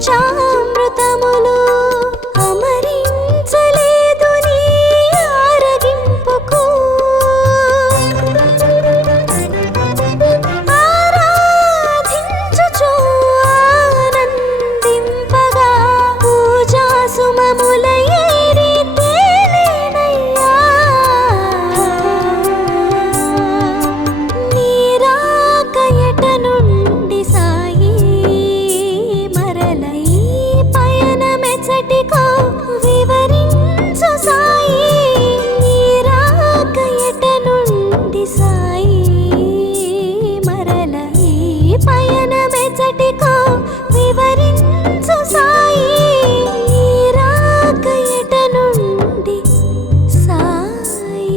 పంచామృతములు అమరించలేదు నీ ఆరగింపుకు ఆరాధించుచు ఆనందింపగా పూజా సుమముల ఏరి తేలేనయ్యా నీ రాక ఎట నుండి సాయి మరల ఈ పయనమెచ్చటికో వివరించు సాయి నీ రాక ఎట నుండి సాయి మరల ఈ పయనమెచ్చటికో వివరించు సాయి నీ రాక ఎట నుండి సాయి.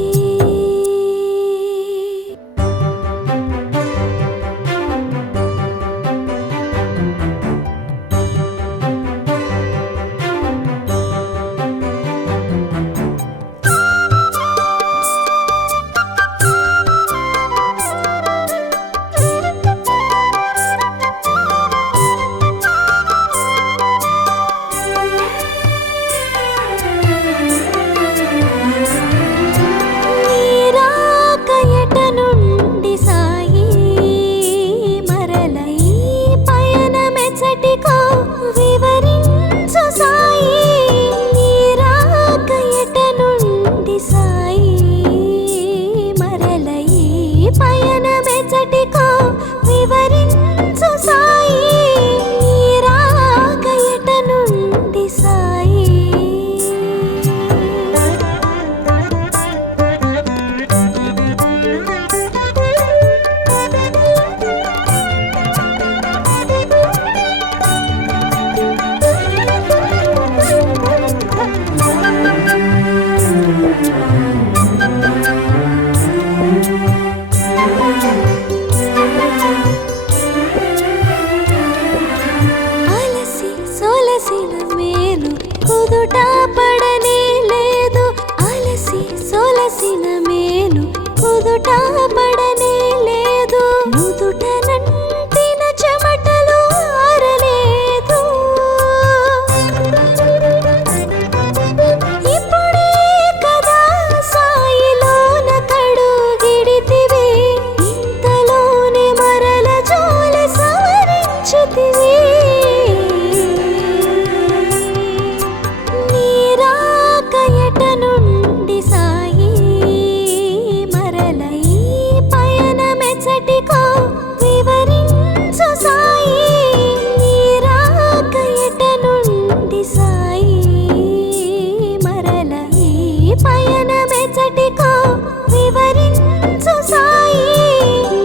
నీ రాక ఎట నుండి సాయి మరల ఈ పయనమెచ్చటికో వివరించు సాయి నీ రాక ఎట నుండి సాయి మరల ఈ పయనమెచ్చటికో వివరించు సాయి నీ రాక ఎట నుండి సాయి. అలసి సొలసిన మేలు కుదుట పడనే లేదు అలసి సొలసిన మేలు కుదుట పడనే లేదు నుదుట నంటిన చెమటలు ఆరలేదు ఇప్పుడే కదా సాయిలోన కడుగిడితివి ఇంతలోనే మరల జోలి సవరించితివి నీ రాక ఎట నుండి సాయి మరల ఈ పయనమెచ్చటికో వివరించు సాయి నీ రాక ఎట నుండి సాయి మరల ఈ పయనమెచ్చటికో వివరించు సాయి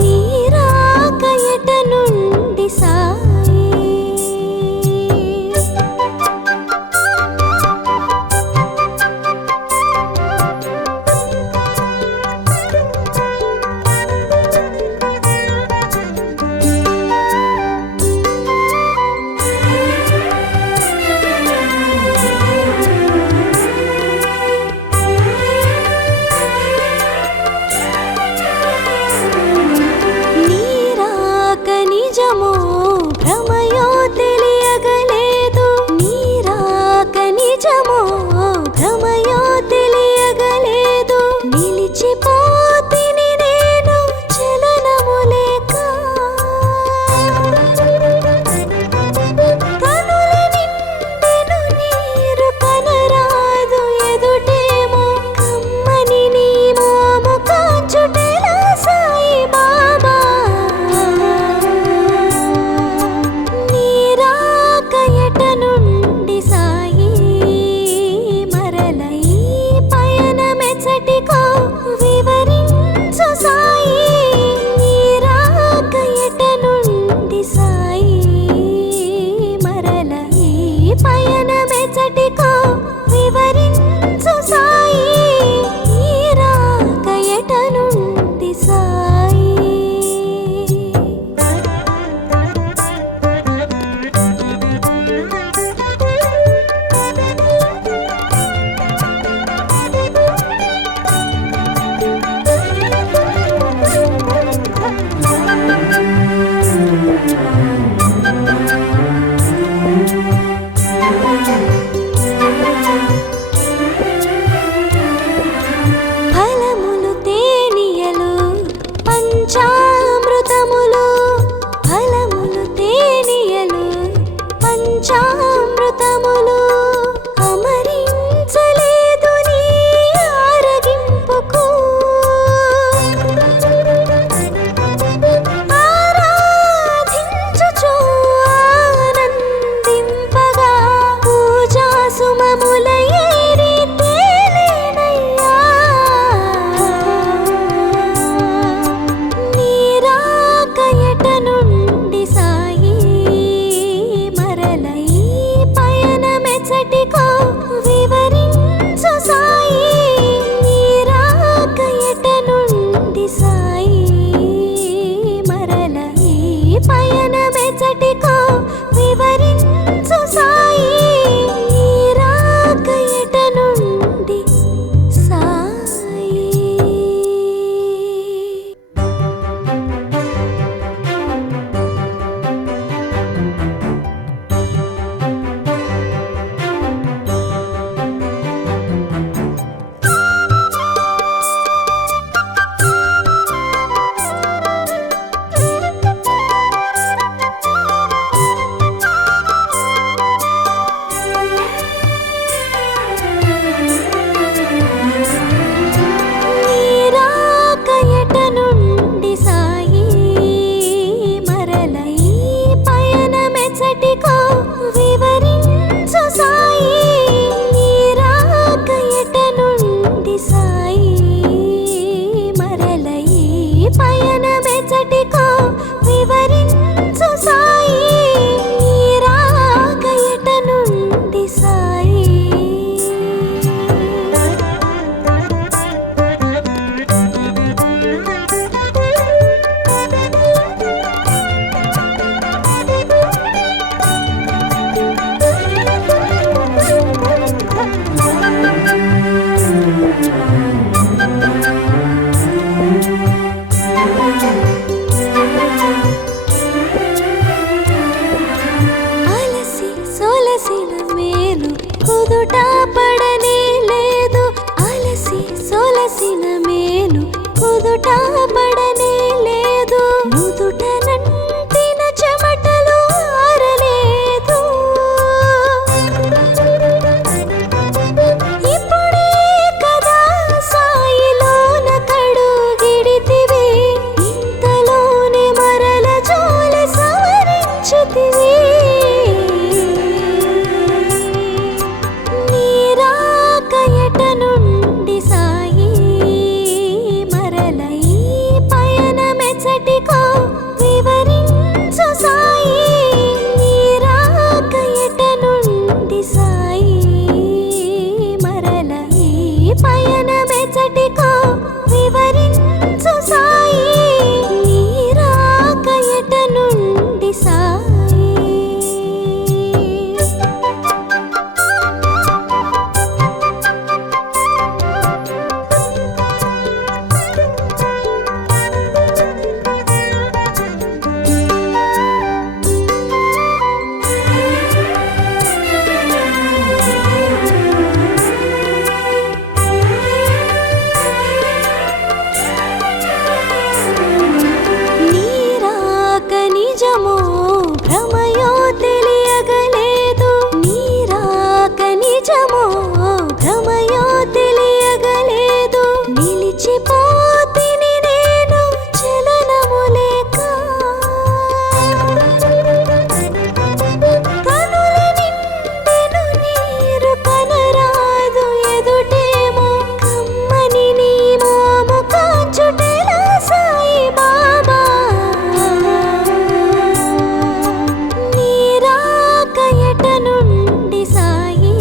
నీ రాక ఎట నుండి సాయి. నీ రాక నిజమో భ్రమయో తెలియగలేదు నీ రాక నిజమో భ్రమయో తెలియగలేదు నిలిచిపోతిని నేను చలనము లేక కనుల నిండెను నీరు కనరాదు ఎదుటేమో కమ్మని నీ మోము కాచుటెలా సాయి బాబా నీ రాక ఎట నుండి సాయి మరల ఈ పయనమెచ్చటికో వివరించు సాయి నీ రాక ఎట నుండి సాయి మరల ఈ పయనమెచ్చటికో వివరించు సాయి నీ రాక ఎట నుండి సాయి. Thank you. పంచామృతములు అమరించలేదు నీ ఆరగింపుకు ఆరాధించుచు ఆనందింపగా పూజా సుమముల ఏరి తేలేనయ్యా నీ రాక ఎట నుండి సాయి మరల ఈ పయనమెచ్చటికో వివరించు సాయి నీ రాక ఎట నుండి సాయి మరల ఈ పయనమెచ్చటికో వివరించు సాయి నీ రాక ఎట నుండి సాయి. నీ రాక ఎట నుండి సాయి మరల ఈ పయనమెచ్చటికో వివరించు సాయి నీ రాక ఎట నుండి సాయి మరల ఈ పయనమెచ్చటికో వివరించు సాయి నీ రాక ఎట నుండి సాయి. అలసి సొలసిన మేలు కుదుట పడనే లేదు అలసి సొలసిన మేలు కుదుట పడనే లేదు నుదుట నంటిన చెమటలు ఆరలేదు ఇప్పుడే కదా సాయిలోన కడుగిడితివి ఇంతలోనే మరల జోల సవరించితివి నీ రాక ఎట నుండి సాయి మరల ఈ పయనమెచ్చటికో వివరించు సాయి నీ రాక ఎట నుండి సాయి మరల ఈ పయనమెచ్చటికో వివరించు సాయి నీ రాక ఎట నుండి సాయి. నీ రాక నిజమో భ్రమయో తెలియగలేదు నీ రాక నిజమో భ్రమయో తెలియగలేదు నిలిచిపోతిని నేను చలనము లేక కనుల నిండెను నీరు కనరాదు ఎదుటేమో కమ్మని నీ మోము కాంచుటెలా సాయి బాబా నీ రాక ఎట నుండి సాయి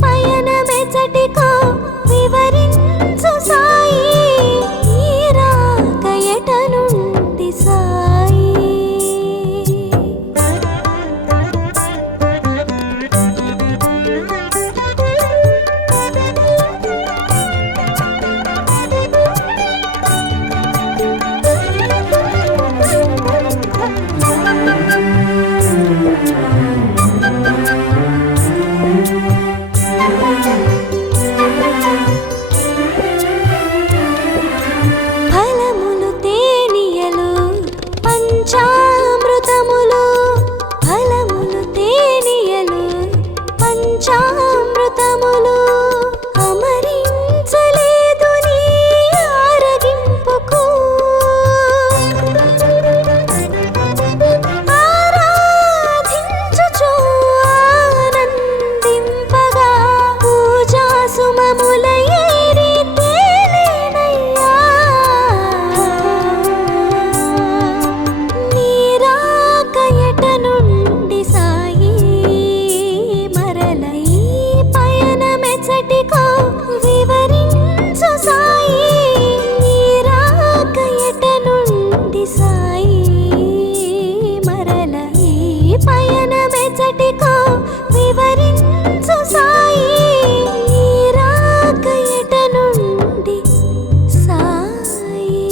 పయనమెచ్చటికో వివరించు సాయి ఈ రాక ఎట నుండి సాయి ఫలములు తేనియలు పంచామృతములు ఫలములు తేనియలు పంచామృతములు అమరించలేదు నీ ఆరగింపుకు ఆరాధించుచు ఆనందింపగా పూజా సుమముల ఏరి తేలేనయ్యా నీ రాక ఎట నుండి సాయి మరల ఈ పయనమెచ్చటికో వివరించు సాయి నీ రాక ఎట నుండి సాయి మరల ఈ పయనమెచ్చటికో వివరించు సాయి నీ రాక ఎట నుండి సాయి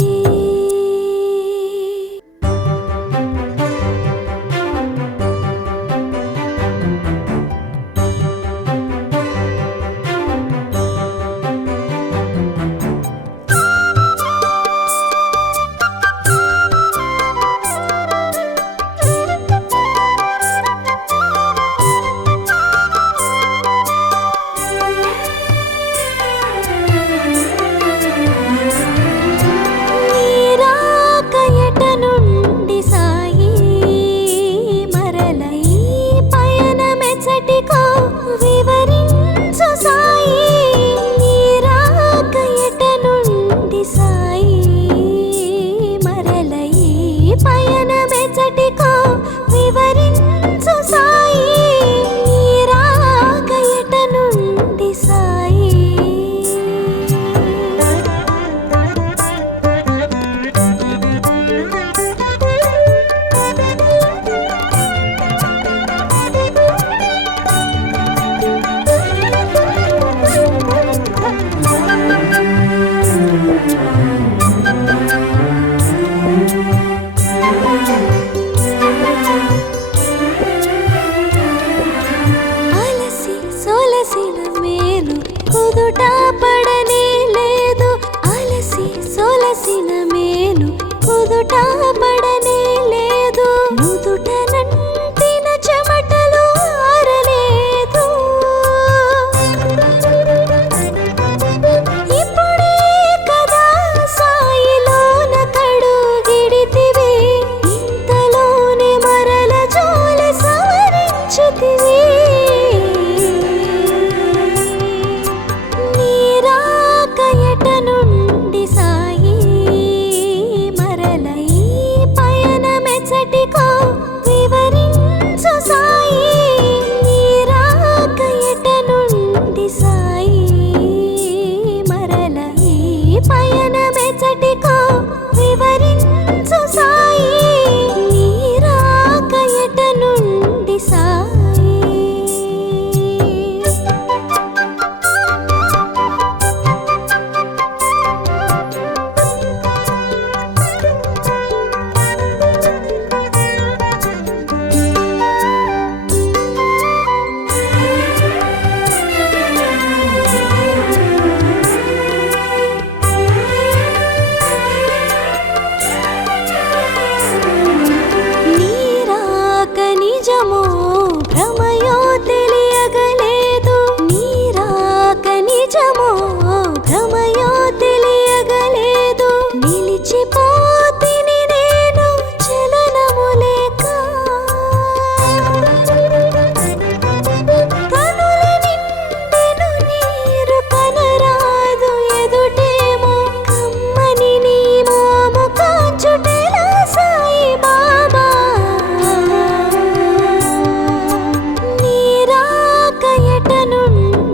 నీ రాక ఎట నుండి సాయి మరల ఈ పయనమెచ్చటికో వివరించు సాయి నీ రాక ఎట నుండి సాయి మరల ఈ పయనమెచ్చటికో వివరించు సాయి నీ రాక ఎట నుండి సాయి అలసి సొలసిన మేలు కుదుట పడనే లేదు అలసి సొలసిన మేలు కుదుట పడనే లేదు నుదుట నంటిన చెమటలు ఆరలేదు ఇప్పుడే కదా సాయిలోన కడుగిడితివి ఇంతలోనే మరల జోలి సవరించితివి నీ రాక ఎట నుండి సాయి మరల ఈ పయనమెచ్చటికో వివరించు సాయి నీ రాక ఎట నుండి సాయి మరల ఈ పయనమెచ్చటికో వివరించు సాయి నీ రాక ఎట నుండి సాయి నీ రాక నిజమో భ్రమయో తెలియగలేదు నీ రాక నిజమో భ్రమయో తెలియగలేదు నిలిచిపోతిని నేను చలనము లేక కనుల నిండెను నీరు కనరాదు ఎదుటేమో కమ్మని నీ మోము కాచుటెలా సాయి బాబా నీ రాక ఎట నుండి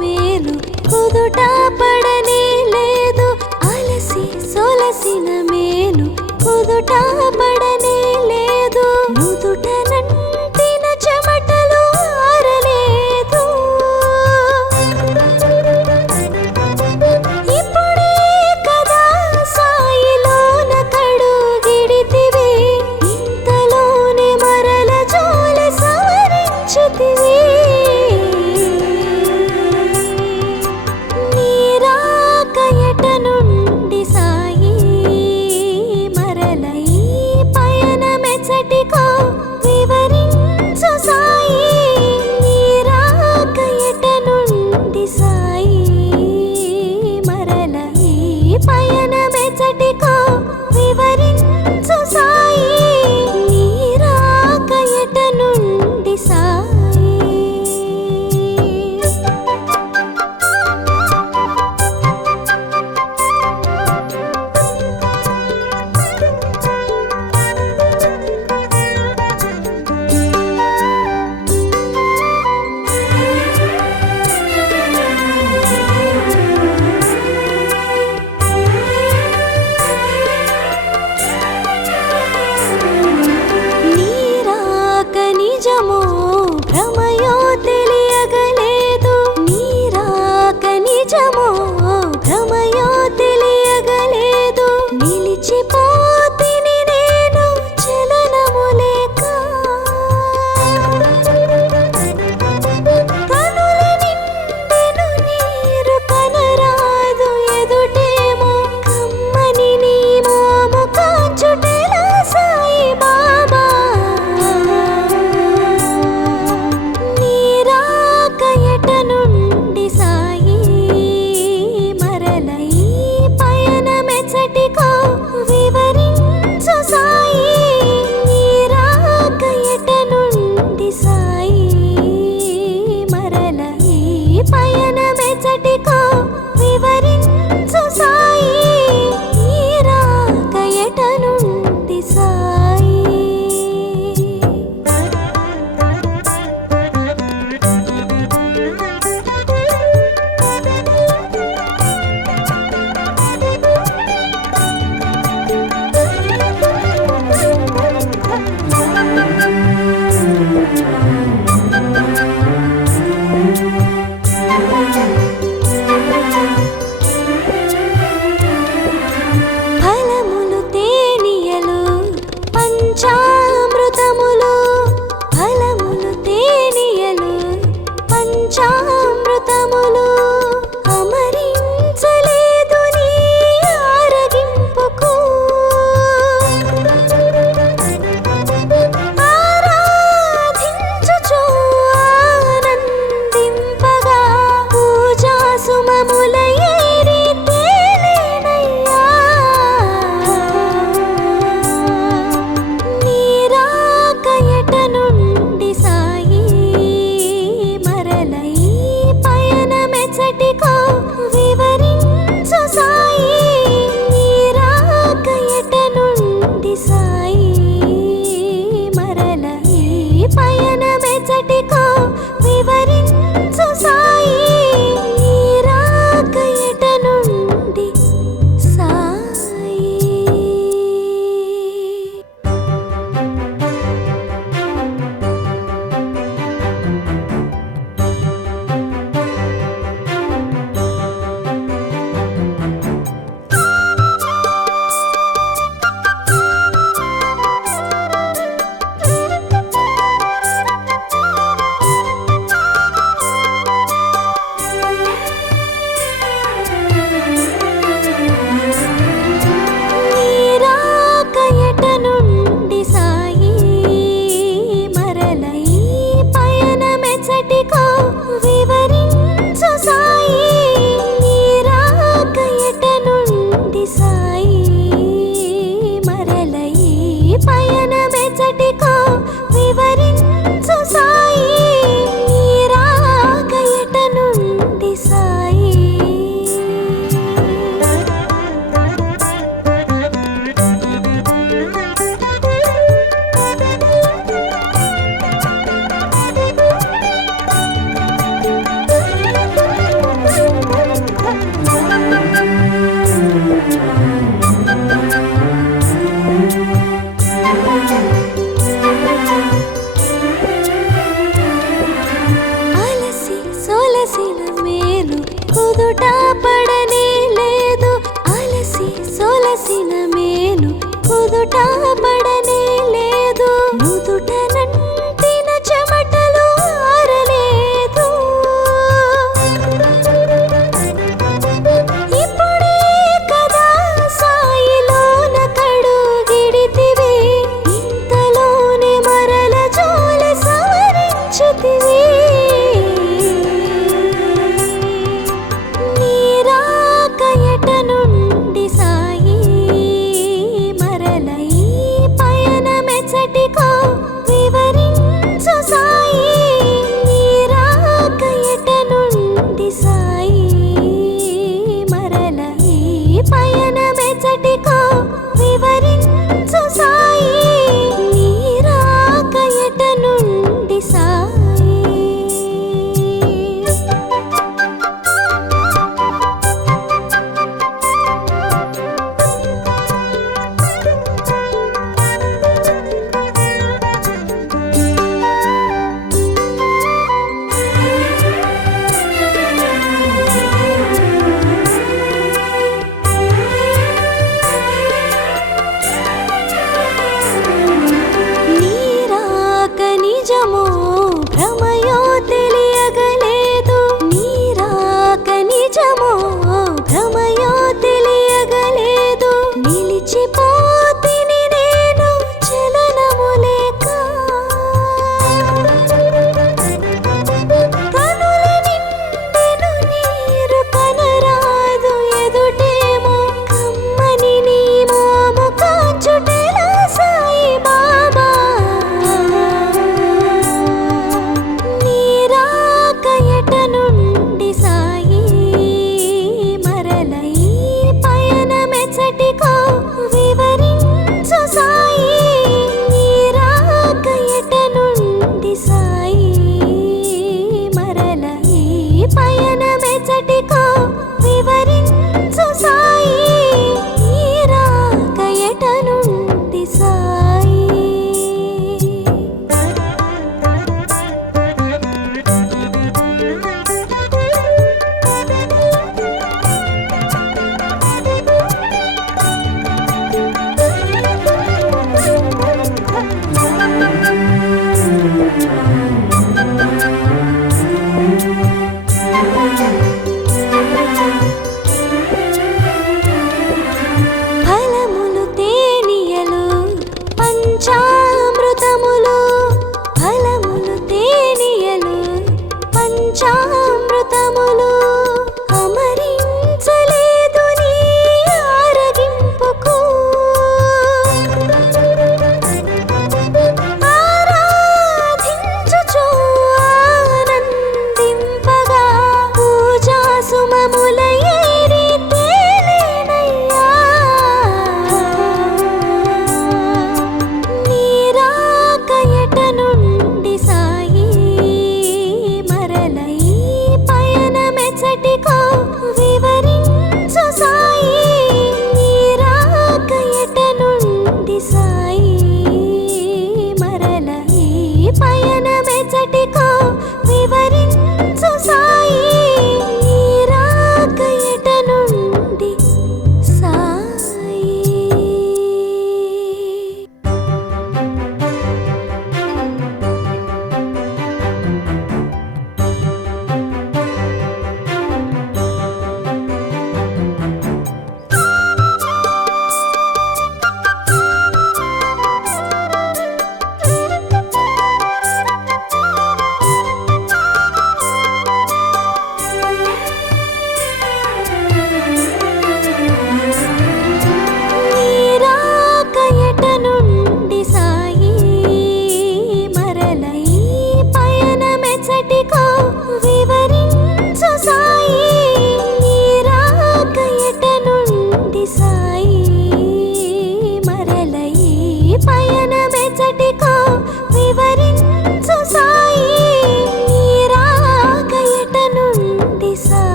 మేలు కుదుట పడనే లేదు అలసి సొలసిన మేలు కుదుట పడనే లేదు నుదుట నంటిన చెమటలు ఆరలేదు ఇప్పుడే కదా సాయిలోన కడుగిడితివి ఇంతలోనే మరల జోలి సవరించితివి నీరాక ఎట నుండి సాయి మరల ఈ పయనమెచ్చటికో వివరించు సాయి నీరాక ఎట నుండి సాయి మరల ఈ పయనమెచ్చటికో వివరించు సాయి నీరాక ఎట నుండి సాయి నీరాక నిజమో భ్రమయో తెలియగలేదు నీరాక నిజమో భ్రమయో తెలియగలేదు నిలిచిపోతిని నేను చలనము లేక కనుల నిండెను నీరు కనరాదు ఎదుటేమో కమ్మని నీ మోము కాంచుటెలా సాయి బాబా నీరాక ఎట నుండి సాయి మరల ఈ పయనమెచ్చటికో వివరించు సాయి నీరాక ఎట నుండి సాయి మరల ఈ పయనమెచ్చటికో వివరించు సాయి నీరాక ఎట నుండి సాయి నిజమో భ్రమయో తెలియగలేదు నిలిచిపోతిని నేను చలనము లేక కనుల నిండెను నీరు కనరాదు ఎదుటేమో కమ్మని నీ మోము కాచుటెలా సాయి బాబా నీరాక ఎట నుండి సాయి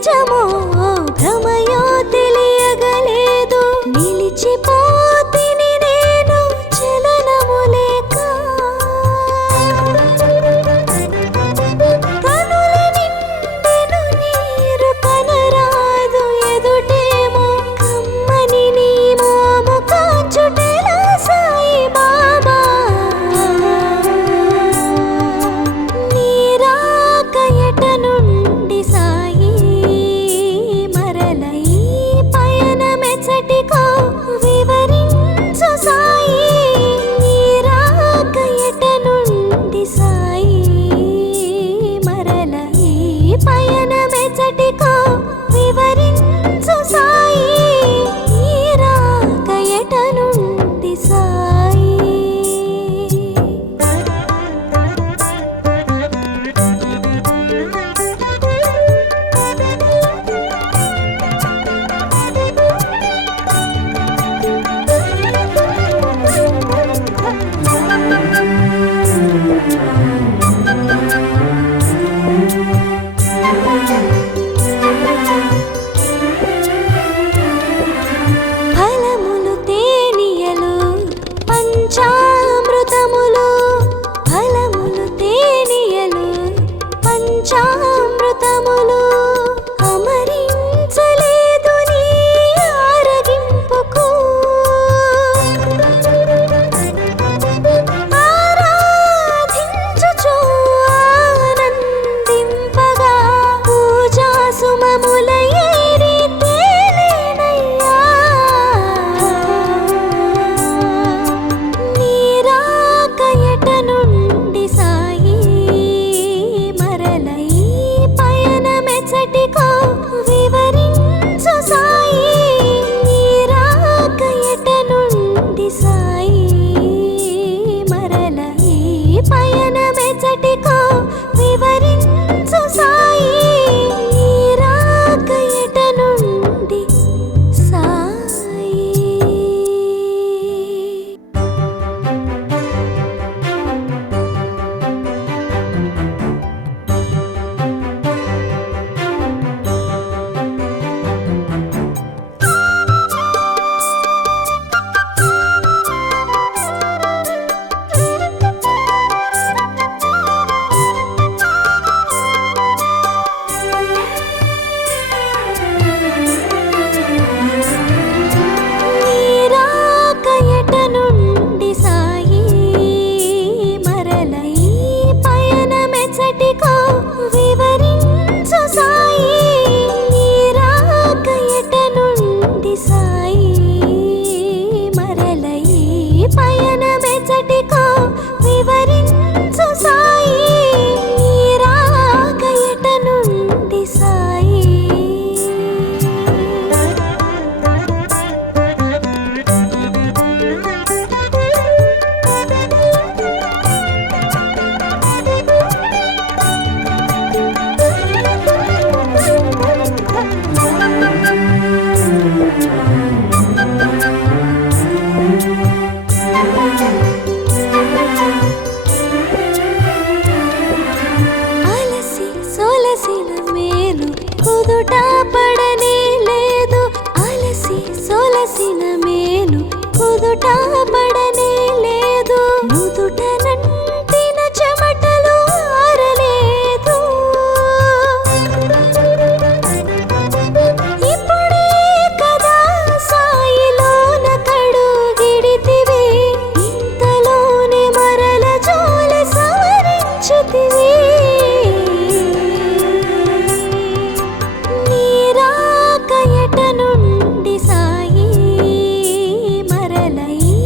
నిజమో భ్రమయో తెలియగలేదు. నిలిచిపోతిని నేను చలనము లేక. కనుల నిండెను నీరు కనరాదు ఎదుటేమో కమ్మని నీ మోము కాచుటెలా సాయి బాబా. నీరాక ఎట నుండి సాయి మరల ఈ పయనమెచ్చటికో వివరించు సాయి. నీరాక ఎట నుండి సాయి మరల ఈ పయనమెచ్చటికో వివరించు సాయి. నీరాక ఎట నుండి సాయి. ఫలములు తేనియలు పంచామృతములు. ఫలములు తేనియలు పంచామృతములు. అమరించలేదు నీ ఆరగింపుకు. ఆరాధించుచు ఆనందింపగా పూజా సుమముల ఏరి తేలేనయ్యా. నీరాక ఎట నుండి సాయి మరల ఈ పయనమెచ్చటికో వివరించు సాయి. నీరాక ఎట నుండి సాయి మరల ఈ పయనమెచ్చటికో వివరించు సాయి. నీరాక ఎట నుండి సాయి. నీరాక ఎట నుండి సాయి మరల ఈ పయనమెచ్చటికో వివరించు సాయి. నీరాక ఎట నుండి సాయి మరల ఈ పయనమెచ్చటికో వివరించు సాయి. నీరాక ఎట నుండి సాయి. అలసి సొలసిన మేలు కుదుట పడనే లేదు. అలసి సొలసిన మేలు కుదుట పడనే లేదు. నుదుట నంటిన చెమటలు ఆరలేదు. ఇప్పుడే కదా సాయిలోన కడుగిడితివి. ఇంతలోనే మరల జోలి సవరించుతివి. నీరాక ఎట నుండి సాయి మరల ఈ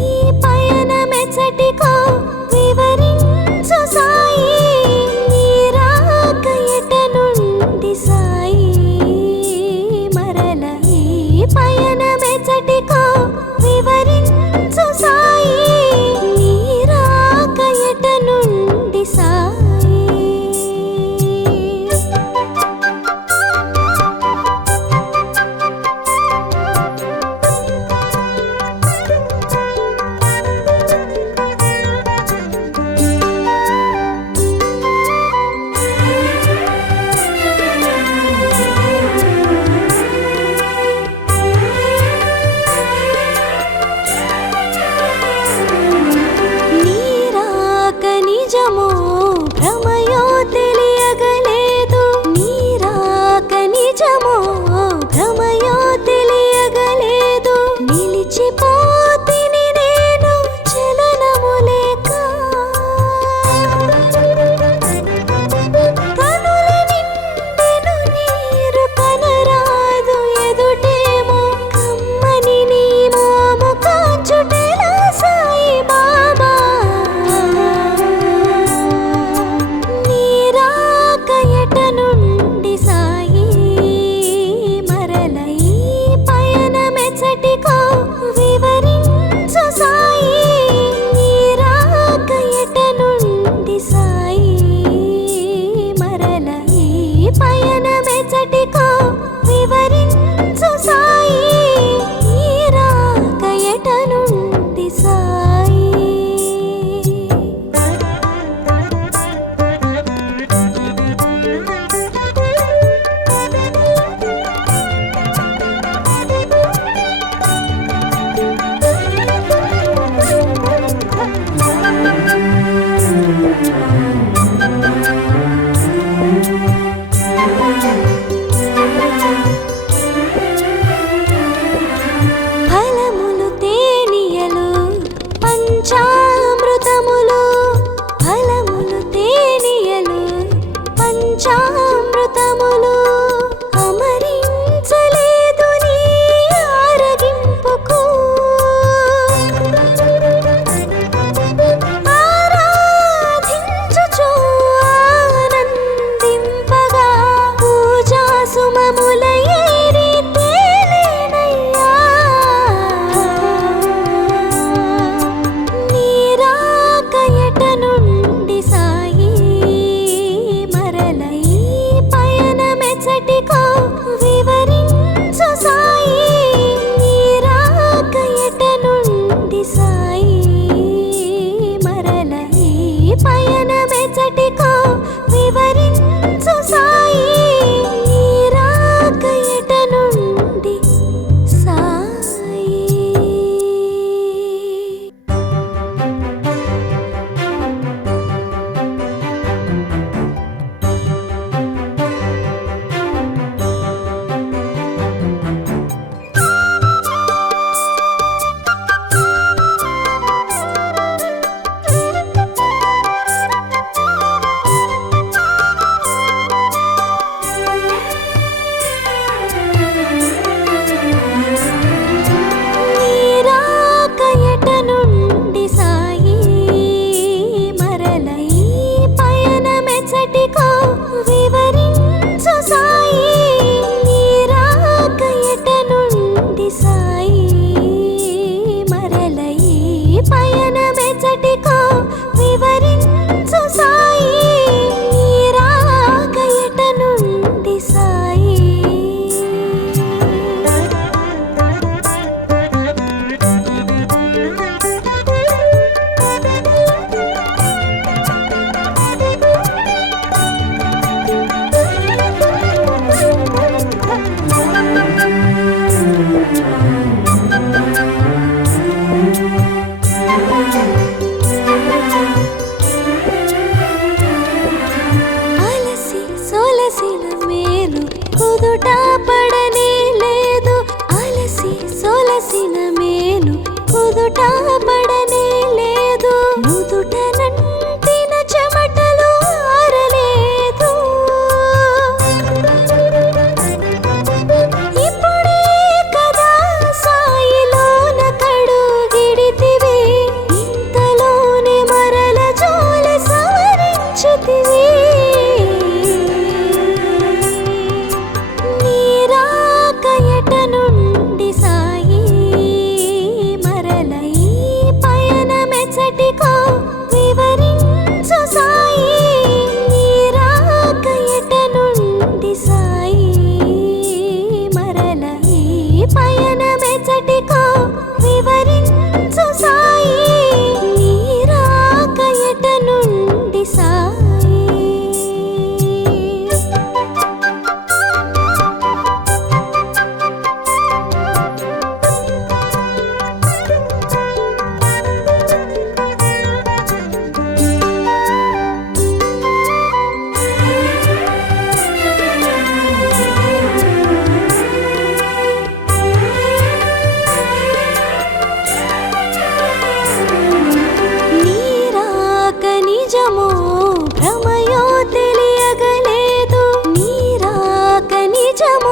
నిజము